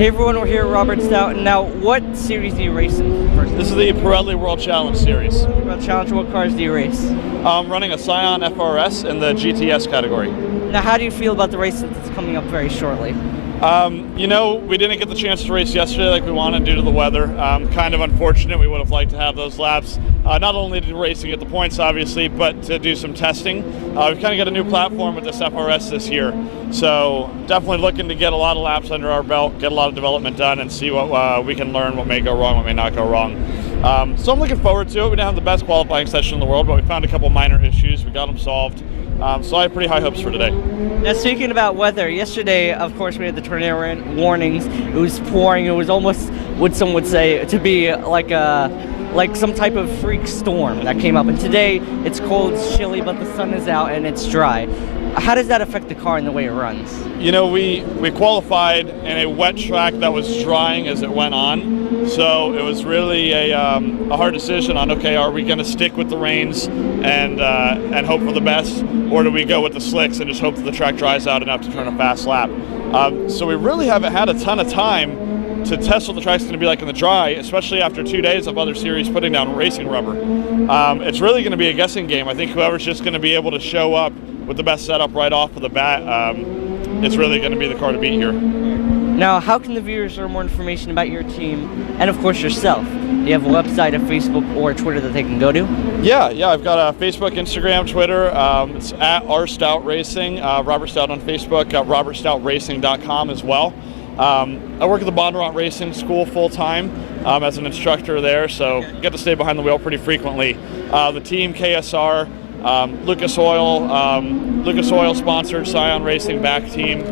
Hey everyone, we're here at Robert Stout. Now, what series do you race in first? This is the Pirelli World Challenge Series. World Challenge, what cars do you race? I'm running a Scion FRS in the GTS category. Now, how do you feel about the race since it's coming up very shortly? You know, we didn't get the chance to race yesterday like we wanted due to the weather. Kind of unfortunate. We would have liked to have those laps, not only to racing at the points, obviously, but to do some testing. We've kind of got a new platform with this FRS this year, so definitely looking to get a lot of laps under our belt, get a lot of development done, and see what we can learn, what may go wrong, what may not go wrong. So I'm looking forward to it. We didn't have the best qualifying session in the world, but we found a couple minor issues. We got them solved. So I have pretty high hopes for today. Now, speaking about weather, yesterday, of course, we had the tornado warnings. It was pouring. It was almost, what some would say, to be like some type of freak storm that came up. And today, it's cold, it's chilly, but the sun is out and it's dry. How does that affect the car and the way it runs? You know, we qualified in a wet track that was drying as it went on. So it was really a hard decision on, okay, are we going to stick with the rains and hope for the best, or do we go with the slicks and just hope that the track dries out enough to turn a fast lap? So we really haven't had a ton of time to test what the track's going to be like in the dry, especially after 2 days of other series putting down racing rubber. It's really going to be a guessing game. I think whoever's just going to be able to show up with the best setup right off of the bat, it's really going to be the car to beat here. Now, how can the viewers learn more information about your team and, of course, yourself? Do you have a website, a Facebook, or a Twitter that they can go to? Yeah, I've got a Facebook, Instagram, Twitter. It's at rstout racing. Robert Stout on Facebook, robertstoutracing.com as well. I work at the Bondurant Racing School full-time as an instructor there, so get to stay behind the wheel pretty frequently. The team, KSR, Lucas Oil sponsored Scion Racing back team.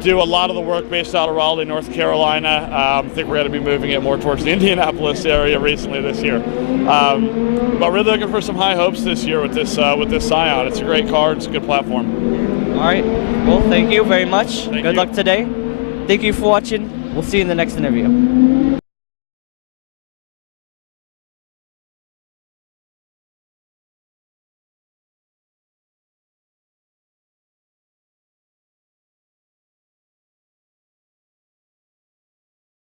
Do a lot of the work based out of Raleigh, North Carolina. I think we're going to be moving it more towards the Indianapolis area recently this year. But really looking for some high hopes this year with this Scion. It's a great car. It's a good platform. All right. Well, thank you very much. Good luck today. Thank you for watching. We'll see you in the next interview.